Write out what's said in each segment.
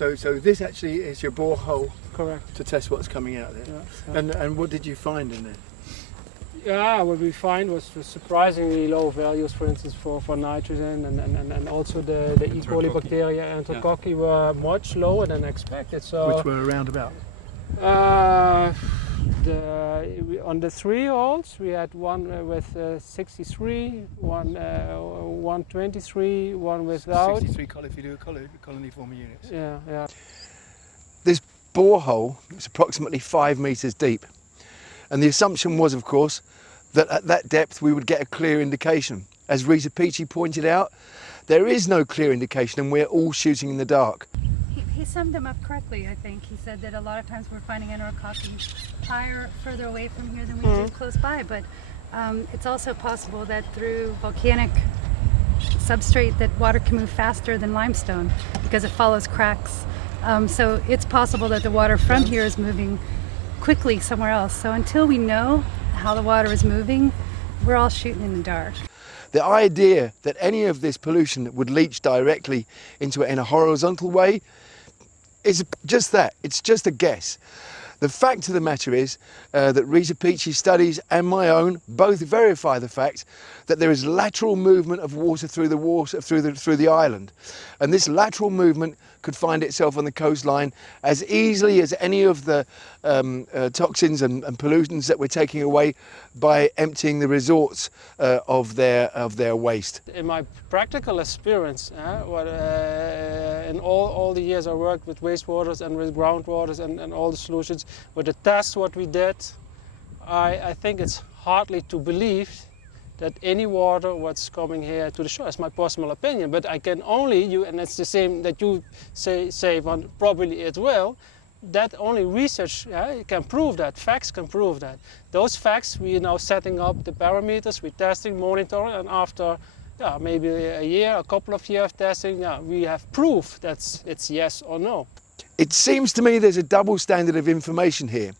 So this actually is your borehole. Correct. To test what's coming out there. Yeah. And what did you find in there? Yeah, what we find was surprisingly low values, for instance, for nitrogen and also the E. coli bacteria and Enterococci were much lower than expected. So which were around about? On the 3 holes, we had one with 63, one 123, one without. 63 colony forming units. Yeah. This borehole is approximately 5 meters deep, and the assumption was, of course, that at that depth we would get a clear indication. As Rita Peachy pointed out, there is no clear indication, and we're all shooting in the dark. He summed them up correctly, I think. He said that a lot of times we're finding Enterococci higher, further away from here than we do close by, but it's also possible that through volcanic substrate that water can move faster than limestone because it follows cracks. So it's possible that the water from here is moving quickly somewhere else. So until we know how the water is moving, we're all shooting in the dark. The idea that any of this pollution would leach directly into it in a horizontal way is just that. It's just a guess. The fact of the matter is that Rita Peachy's studies and my own both verify the fact that there is lateral movement of water through the island, and this lateral movement could find itself on the coastline as easily as any of the toxins and pollutants that we're taking away by emptying the resorts of their waste. In my practical experience, in all the years I worked with wastewaters and with groundwaters and all the solutions, with the tests what we did, I think it's hardly to believe that any water what's coming here to the shore. It's my personal opinion, but I can only, and it's the same that you say probably it will, that only research can prove that, facts can prove that. Those facts, we are now setting up the parameters, we're testing, monitoring, and after maybe a year, a couple of years of testing, we have proof that it's yes or no. It seems to me there's a double standard of information here.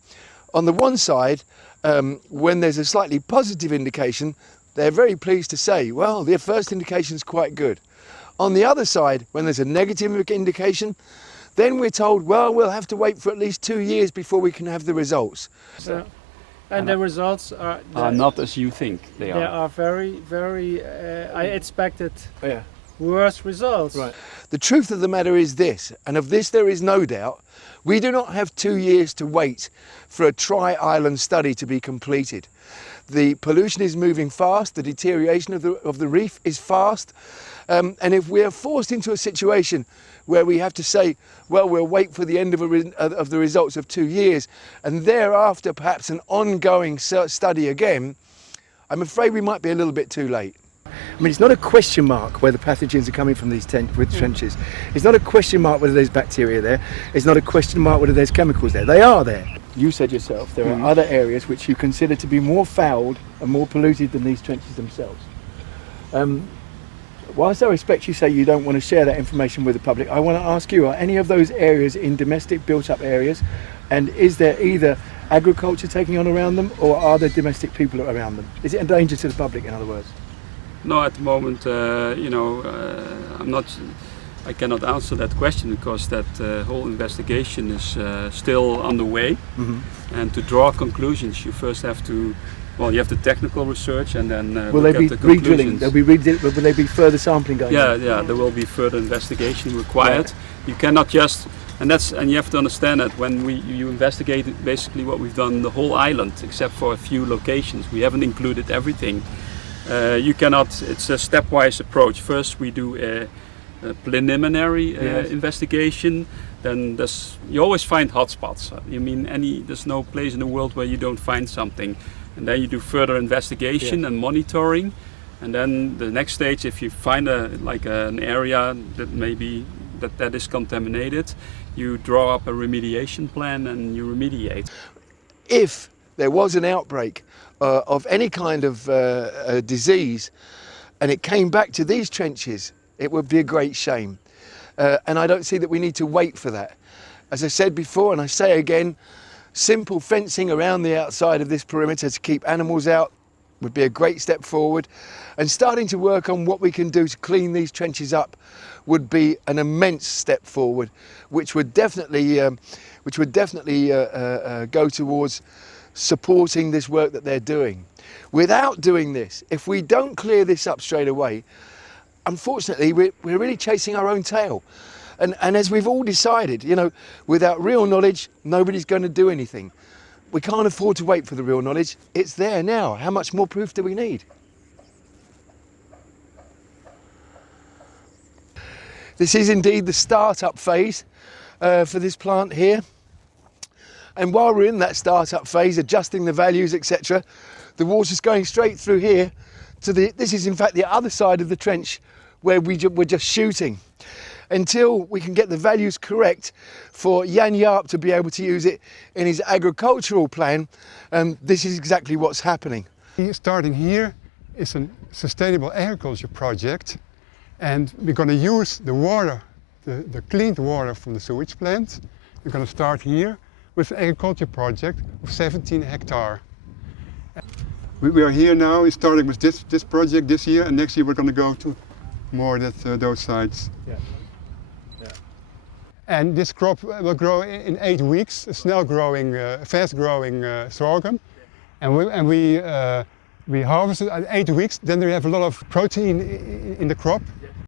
On the one side, when there's a slightly positive indication, they're very pleased to say, well, their first indication is quite good. On the other side, when there's a negative indication, then we're told, well, we'll have to wait for at least 2 years before we can have the results. And the results are not as you think they are. They are very, very, I expected worse results. Right. The truth of the matter is this, and of this there is no doubt, we do not have 2 years to wait for a tri-island study to be completed. The pollution is moving fast, the deterioration of the reef is fast, and if we are forced into a situation where we have to say, well, we'll wait for the end of the results of 2 years, and thereafter perhaps an ongoing study again, I'm afraid we might be a little bit too late. I mean, it's not a question mark where the pathogens are coming from these trenches. It's not a question mark whether there's bacteria there. It's not a question mark whether there's chemicals there. They are there. You said yourself there are other areas which you consider to be more fouled and more polluted than these trenches themselves. Whilst I respect you say you don't want to share that information with the public, I want to ask you, are any of those areas in domestic built-up areas, and is there either agriculture taking on around them, or are there domestic people around them? Is it a danger to the public, in other words? No, at the moment, I cannot answer that question because that whole investigation is still underway. And to draw conclusions, you first have to, you have the technical research, and then will they be re-drilling? Will there be further sampling going on? Yeah, there will be further investigation required. Right. You cannot just, and you have to understand that when you investigate basically what we've done the whole island, except for a few locations. We haven't included everything. You cannot, it's a stepwise approach. First we do a preliminary investigation, then you always find hotspots. There's no place in the world where you don't find something. And then you do further investigation and monitoring. And then the next stage, if you find an area that maybe that is contaminated, you draw up a remediation plan and you remediate. If there was an outbreak of any kind of disease and it came back to these trenches, it would be a great shame. And I don't see that we need to wait for that. As I said before, and I say again, simple fencing around the outside of this perimeter to keep animals out would be a great step forward, and starting to work on what we can do to clean these trenches up would be an immense step forward, which would definitely go towards supporting this work that they're doing. Without doing this, if we don't clear this up straight away, unfortunately we're really chasing our own tail. And as we've all decided, you know, without real knowledge, nobody's going to do anything. We can't afford to wait for the real knowledge. It's there now. How much more proof do we need? This is indeed the start-up phase for this plant here. And while we're in that start-up phase, adjusting the values, etc., the water's going straight through here to this is in fact the other side of the trench where we're just shooting, until we can get the values correct for Jan Jaap to be able to use it in his agricultural plan. This is exactly what's happening. Starting here is a sustainable agriculture project, and we're going to use the water, the cleaned water from the sewage plant. We're going to start here with an agriculture project of 17 hectares. We are here now, we're starting with this project this year, and next year we're going to go to more those sites. Yeah. And this crop will grow in 8 weeks, a snel-growing, fast-growing sorghum. And we harvest it at 8 weeks, then we have a lot of protein in the crop.